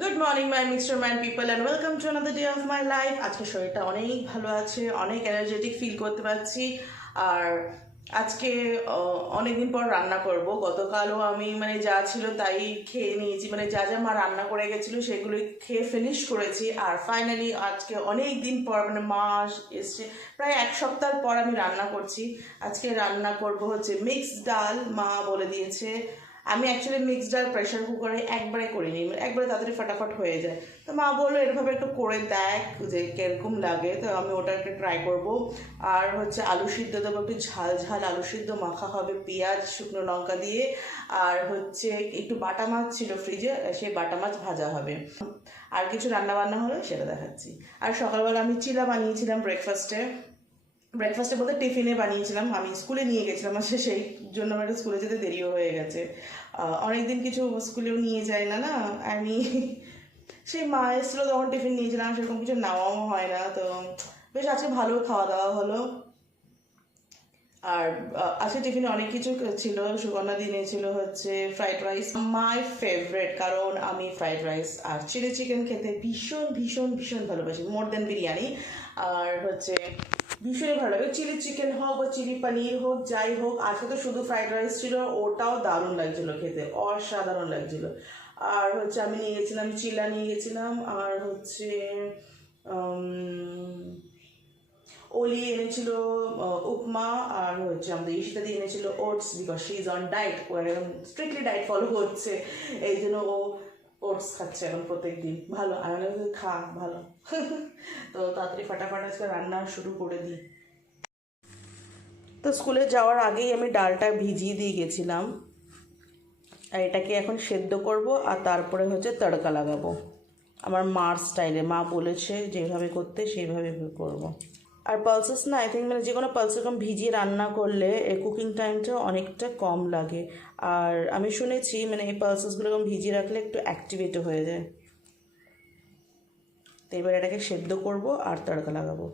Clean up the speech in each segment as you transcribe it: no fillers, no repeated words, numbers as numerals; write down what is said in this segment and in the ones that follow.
Good morning my mister man people and welcome to another day of my life. আজকে শরীরটা অনেক ভালো আছে, অনেক এনার্জেটিক ফিল করতে পারছি। আর আজকে অনেকদিন পর রান্না করব। গতকালও আমি যা ছিল তাই খেয়ে নিয়েছি, যা যা মা রান্না করে গেছিলো সেগুলো খেয়ে ফিনিশ করেছি। আর ফাইনালি আজকে অনেক দিন পর মা এসছে, প্রায় এক সপ্তাহ পর আমি রান্না করছি। আজকে রান্না করব হচ্ছে মিক্সড ডাল। মা বলে দিয়েছে, আমি অ্যাকচুয়ালি মিক্সড ডাল প্রেশার কুকারে একবারে করিনি, একবারে তাড়াতাড়ি ফটাফট হয়ে যায়। তো মা বললো এরভাবে একটু করে দেখ যে কিরকম লাগে, তো আমি ওটা একটু ট্রাই করব। আর হচ্ছে আলু সিদ্ধ দেবো, একটু ঝাল ঝাল আলু সিদ্ধ মাখা হবে পেঁয়াজ শুকনো লঙ্কা দিয়ে। আর হচ্ছে একটু বাটা মাছ ছিল ফ্রিজে, সেই বাটা মাছ ভাজা হবে। আর কিছু রান্না বান্না হলে সেটা দেখাচ্ছি। আর সকালবেলা আমি চিলা বানিয়েছিলাম ব্রেকফাস্টে বলতে টিফিনে বানিয়েছিলাম, আমি স্কুলে নিয়ে গেছিলাম, আর সেই জন্য আমার স্কুলে যেতে দেরিও হয়ে গেছে। অনেকদিন কিছু স্কুলেও নিয়ে যায় না আমি সেই মা এসেছিলো তখন টিফিন নিয়েছিলাম, সেরকম কিছু নেওয়াও হয় না। তো বেশ আজকে ভালো খাওয়া দাওয়া হলো। আর আজকে টিফিনে অনেক কিছু ছিল। সুগন্ধা দিয়েছিল হচ্ছে ফ্রাইড রাইস, মাই ফেভারেট, কারণ আমি ফ্রাইড রাইস আর চিলি চিকেন খেতে ভীষণ ভীষণ ভীষণ ভালোবাসি, মোর দেন বিরিয়ানি। আর হচ্ছে ভীষণই ভালো লাগে, চিলি চিকেন হোক বা চিলি পনির হোক, যাই হোক। আজকে তো শুধু ফ্রাইড রাইস ছিল, ওটাও দারুণ লাগছিল খেতে, অসাধারণ লাগছিল। আর হচ্ছে আমি নিয়ে গেছিলাম চিলা নিয়ে গেছিলাম, আর হচ্ছে ওলি এনেছিল উপমা, আর হচ্ছে আমাদের ঈশিতা দিয়ে এনেছিল oats, because she is on diet, ও একদম স্ট্রিক্টলি ডায়েট ফলো করছে, এই জন্য ও ওটস খাচ্ছে এখন প্রত্যেক দিন। ভালো, আমি খা ভালো। তো তাড়াতাড়ি ফাটাফাট আজকে রান্না শুরু করে দিই। তো স্কুলে যাওয়ার আগেই আমি ডালটা ভিজিয়ে দিয়ে গেছিলাম, আর এটাকে এখন সেদ্ধ করব, আর তারপরে হচ্ছে তড়কা লাগাবো আমার মার স্টাইলে। মা বলেছে যেভাবে করতে সেইভাবে করব। আর পালসেস না, আই থিঙ্ক যে কোনো পালস এরকম ভিজিয়ে রান্না করলে কুকিং টাইমটা অনেকটা কম লাগে। আর আমি শুনেছি এই পালসেসগুলো এরকম ভিজিয়ে রাখলে একটু অ্যাক্টিভেটও হয়ে যায়। তো এবার এটাকে সেদ্ধ করব আর তড়কা লাগাবো।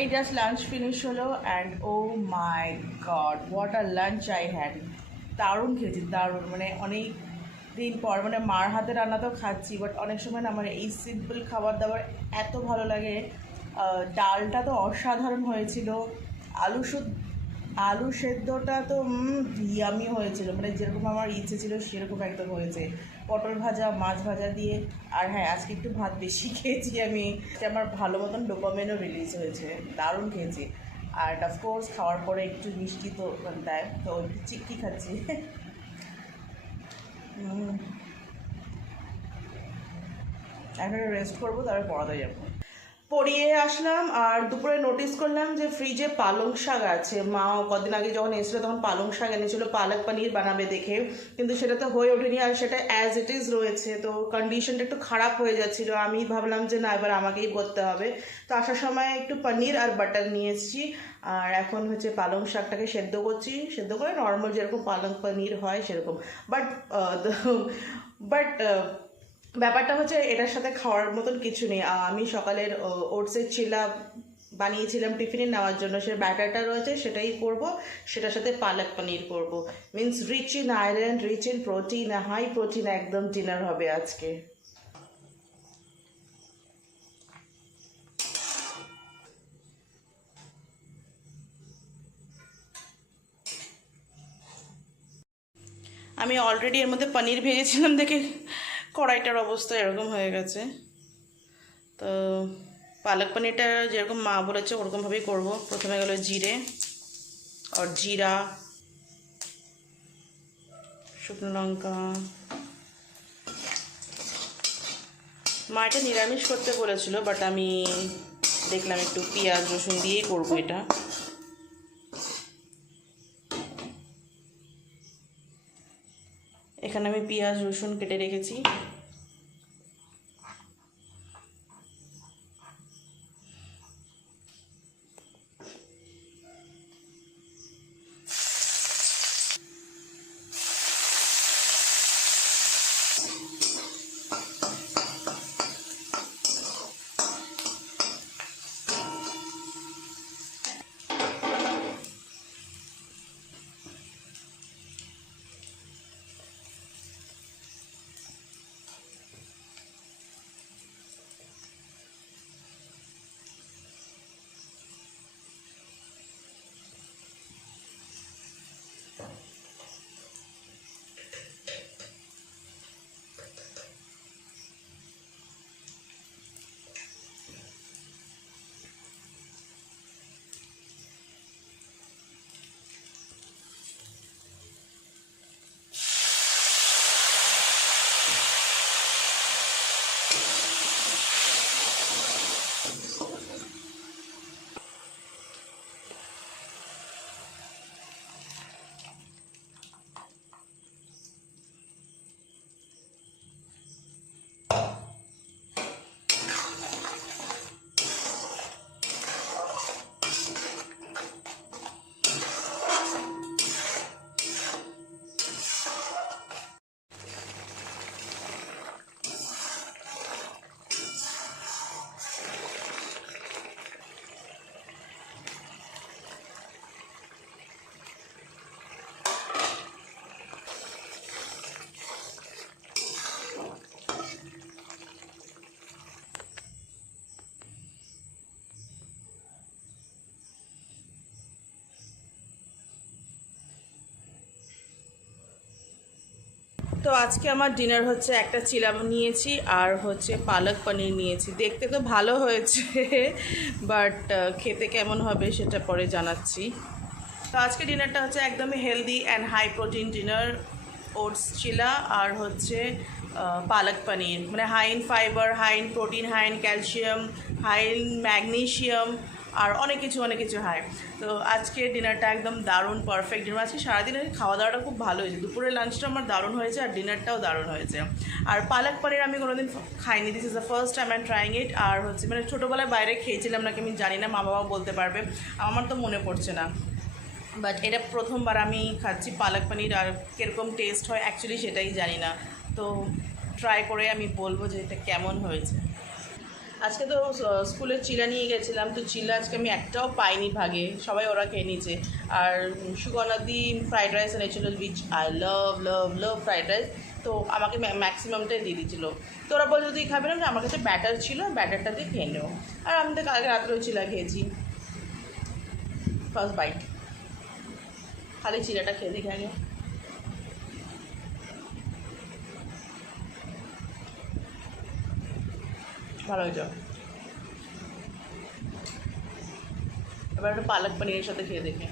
এই জাস্ট লাঞ্চ ফিনিশ হলো and oh my god what a lunch I had. দারুণ খেয়েছি, দারুণ। মানে অনেক দিন পর, মানে মার হাতে রান্না তো খাচ্ছি, বাট অনেক সময় না মানে এই সিম্পল খাবার দাবার এত ভালো লাগে। ডালটা তো অসাধারণ হয়েছিল, আলু সেদ্ধটা তো ইয়ামি হয়েছিল, মানে যেরকম আমার ইচ্ছে ছিল সেরকম একদম হয়েছে। পটল ভাজা, মাছ ভাজা দিয়ে। আর হ্যাঁ, আজকে একটু ভাত বেশি খেয়েছি আমি, আমার ভালো মতন ডোপামিনও রিলিজ হয়েছে, দারুণ খেয়েছি। আর অফকোর্স খাওয়ার পরে একটু মিষ্টি তো দেয়, তো একটু চিক্কি খাচ্ছি। এখন রেস্ট করবো, তারপরে পড়াতে যাবো। পড়িয়ে আসলাম আর দুপুরে নোটিস করলাম যে ফ্রিজে পালং শাক আছে। মা কদিন আগে যখন এসেছিলো তখন পালং শাক এনেছিলো পালক পনির বানাবে দেখে, কিন্তু সেটা তো হয়ে ওঠেনি, আর সেটা অ্যাজ ইট ইজ রয়েছে। তো কন্ডিশনটা একটু খারাপ হয়ে যাচ্ছিলো। আমি ভাবলাম যে না, এবার আমাকেই করতে হবে। তো আসার সময় একটু পনির আর বাটার নিয়ে এসেছি, আর এখন হচ্ছে পালং শাকটাকে সেদ্ধ করছি, সেদ্ধ করে নর্মাল যেরকম পালং পনির হয় সেরকম। বাট বাট ব্যাপারটা হচ্ছে এটার সাথে খাওয়ার মতন কিছু নেই। আমি সকালের ওটসের চিলা বানিয়েছিলাম টিফিনে নেওয়ার জন্য, সে ব্যাটারটা রয়েছে, সেটাই করব। সেটার সাথে পালক পনির করব। Means rich in iron, rich in protein, high protein একদম ডিনার হবে আজকে। আমি অলরেডি এর মধ্যে পনির ভেজেছিলাম দেখে কড়াইটার অবস্থা এরকম হয়ে গেছে। তো পালক পনিরটা যেরকম মা বলেছে ওরকমভাবেই করবো। প্রথমে গেলো জিরে আর জিরা, শুকনো লঙ্কা। মা এটা নিরামিষ করতে বলেছিল, বাট আমি দেখলাম একটু পেঁয়াজ রসুন দিয়েই করবো এটা। এখানে আমি পেঁয়াজ রসুন কেটে রেখেছি। তো আজকে আমার ডিনার হচ্ছে একটা চিলা নিয়েছি আর হচ্ছে পালক পনির নিয়েছি। দেখতে তো ভালো হয়েছে, বাট খেতে কেমন হবে সেটা পরে জানাচ্ছি। তো আজকে ডিনারটা হচ্ছে একদমই healthy and high protein dinner. Oats chilla আর হচ্ছে পালক পনির, মানে high in fibre, high in protein, high in calcium, high in magnesium, আর অনেক কিছু হাই। তো আজকে ডিনারটা একদম দারুণ পারফেক্ট ডিনার। আজকে সারাদিনের খাওয়া দাওয়াটা খুব ভালো হয়েছে। দুপুরের লাঞ্চটা আমার দারুণ হয়েছে আর ডিনারটাও দারুণ হয়েছে। আর পালক পনির আমি কোনোদিন খাইনি, this is the first time I am trying it. আর হচ্ছে মানে ছোটোবেলায় বাইরে খেয়েছিলাম নাকি আমি জানি না, মা বাবা বলতে পারবে, আমার তো মনে পড়ছে না। বাট এটা প্রথমবার আমি খাচ্ছি পালক পনির, আর কীরকম টেস্ট হয় অ্যাকচুয়ালি সেটাই জানি না। তো ট্রাই করে আমি বলবো যে এটা কেমন হয়েছে। আজকে তো স্কুলের চিলা নিয়ে গেছিলাম, তো চিলা আজকে আমি একটাও পাইনি ভাগে, সবাই ওরা খেয়ে নিয়েছে। আর সুগনাদি ফ্রাইড রাইস এনেছিল, which I love love love fried rice, তো আমাকে ম্যাক্সিমামটাই দিয়ে দিয়েছিলো। তো ওরা বলছে তুই খাবে না, আমার কাছে ব্যাটার ছিল, ব্যাটারটা দিয়ে খেয়ে নেও। আর আমি তো কালকে রাত্রেও চিলা খেয়েছি। ফার্স্ট বাইট, খালি চিলাটা খেয়ে দেখে নিও। ভালো হয়েছে। এবার একটা পালক পনিরের সাথে খেয়ে দেখে।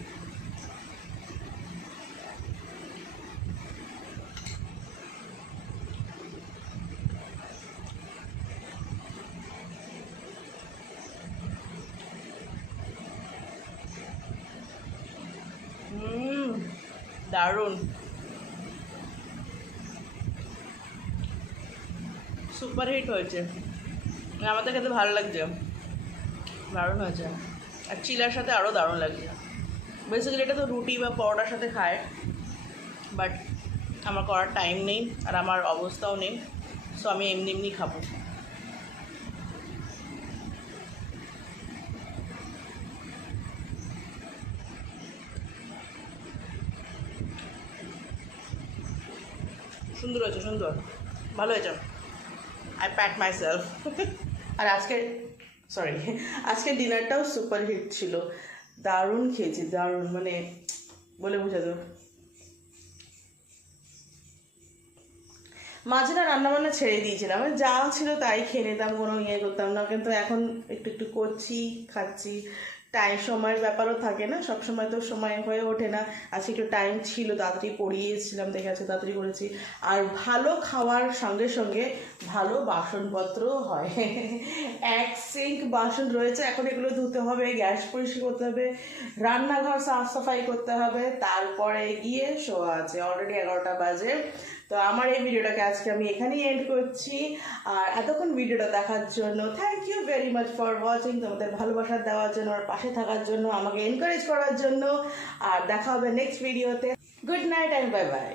দারুণ, সুপার হিট হয়েছে, আমাদের খেতে ভালো লাগছে, দারুণ হয়েছে। আর চিলার সাথে আরও দারুণ লাগছে। বেসিক্যালি এটা তো রুটি বা পরোটার সাথে খায়, বাট আমার করার টাইম নেই আর আমার অবস্থাও নেই, সো আমি এমনি এমনি খাবো। সুন্দর হয়েছে, সুন্দর, ভালো হয়েছে। I Pat my self. আর আজকে ডিনারটাও সুপার হিট ছিল, দারুণ খেয়েছি, দারুণ, মানে বলে বোঝাতো। মাঝে না রান্নাবান্না ছেড়ে দিয়েছিলাম, মানে যা ছিল তাই খেয়ে নিতাম, কোনো ইয়ে করতাম না, কিন্তু এখন একটু একটু করছি, খাচ্ছি। সময়ের ব্যাপারও থাকে না, সব সময় তো সময় হয়ে ওঠে না। আজকে একটু টাইম ছিল, তাড়াতাড়ি পড়িয়েছিলাম দেখে আছে, তাড়াতাড়ি করেছি। আর ভালো খাওয়ার সঙ্গে সঙ্গে ভালো বাসনপত্রও হয়। এক সিঙ্ক বাসন রয়েছে, এখন এগুলো ধুতে হবে, গ্যাস পরিষ্কার করতে হবে, রান্নাঘর সাফ সাফাই করতে হবে, তারপরে গিয়ে শোয়া আছে। অলরেডি 11টা বাজে। তো আমার এই ভিডিওটাকে আজকে আমি এখানেই এন্ড করছি। আর এতক্ষণ ভিডিওটা দেখার জন্য thank you very much for watching. তোমাদের ভালোবাসা দেওয়ার জন্য, আর পাশে থাকার জন্য, আমাকে এনকারেজ করার জন্য। আর দেখা হবে নেক্সট ভিডিওতে। Good night and bye bye.